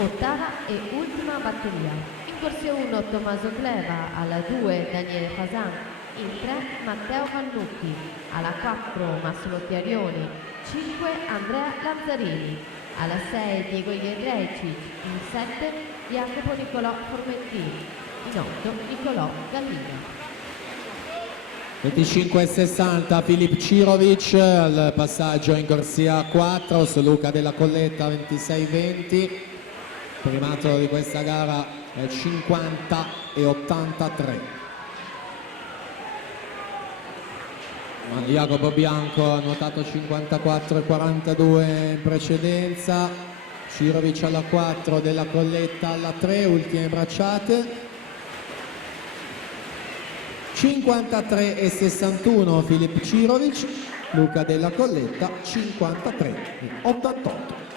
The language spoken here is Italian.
Ottava e ultima batteria. In corsia 1 Tommaso Cleva, alla 2 Daniele Fasan, in 3 Matteo Vannucchi, alla 4 Massimo Chiarioni, 5 Andrea Lazzarini, alla 6 Diego Iedrejcic, in 7 Jacopo Nicolò Formentini, in 8 Nicolò Gallina. 25,60 Filip Cirovic al passaggio in corsia 4 su Luca Della Colletta 26,20. Primato di questa gara è 50 e 83. Ma Jacopo Bianco ha nuotato 54 e 42 in precedenza. Cirovic alla 4, Della Colletta alla 3, ultime bracciate. 53 e 61 Filip Cirovic, Luca Della Colletta 53 e 88.